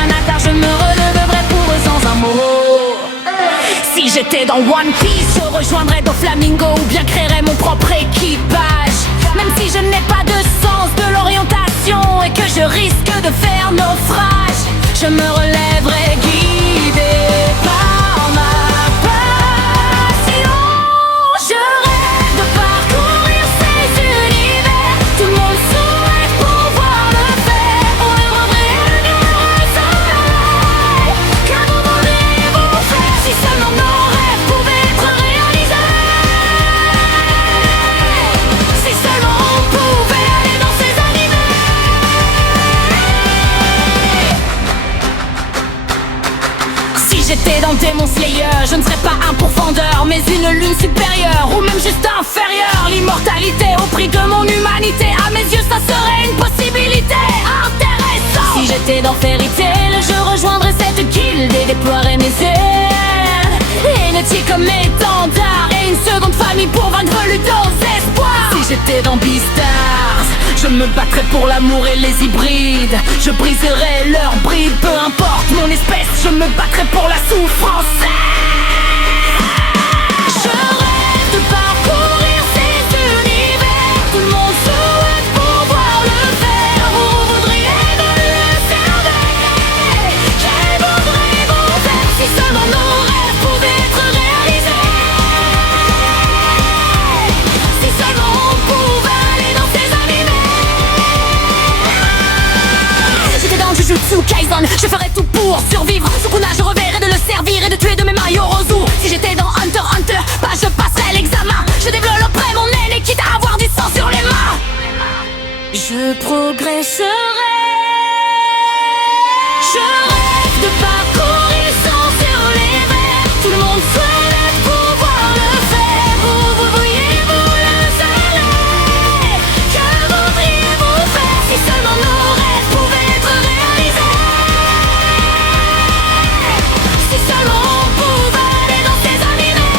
rien à faire, je me releverai pour eux sans un mot. Si j'étais dans One Piece, je rejoindrais Doflamingo ou bien créerais mon propre équipage. Même si je n'ai pas de sens de l'orientation et que je risque de faire naufrage, je me relèverai guidé par ma passion. Je rêve de parcourir ces univers, tout le monde souhaite pouvoir le faire. On est ouvrir le soleil, que vous voudriez-vous faire si seulement nos rêves pouvaient être réalisés? Si seulement on pouvait aller dans ces animés. Si j'étais dans Demon Slayer, je ne serais pas un pourfendeur, mais une lune supérieure, ou même juste inférieure. L'immortalité au prix de mon humanité, à mes yeux ça serait une possibilité intéressante. Si j'étais dans Fairy Tail, je rejoindrais cette guilde et déploierais mes ailes. Hénétier comme étendard et une seconde famille pour vaincre le désespoir. Si j'étais dans Beastars, je me battrais pour l'amour et les hybrides. Je briserais leurs brides, peu importe mon espèce, je me battrais pour la souffrance. Je rêve de parcourir ces univers, tout le monde souhaite pouvoir le faire. Vous voudriez me le servir, quel voudriez-vous faire si seulement nos rêves pouvaient être réalisés? Si seulement on pouvait aller dans ces animés. Si j'étais dans Jujutsu Kaisen, je ferais tout pour survivre. Sukuna, je reverrais de le servir et de tuer de mes maillots Rosu. Si j'étais dans Hunter x Hunter, bah je passerais l'examen. Je développerais mon aile, quitte à avoir du sang sur les mains. Je progresserai. Je rêve de parcourir sans sur les mers. Tout le monde souhaite pouvoir le faire. Vous voyez-vous le soleil? Que voudriez-vous faire si seulement nos rêves pouvaient être réalisés? Si seulement on pouvait aller dans ces animés.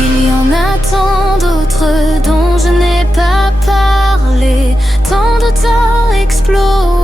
Il y en a tant d'autres dont je n'ai pas parlé, tant de temps exploré.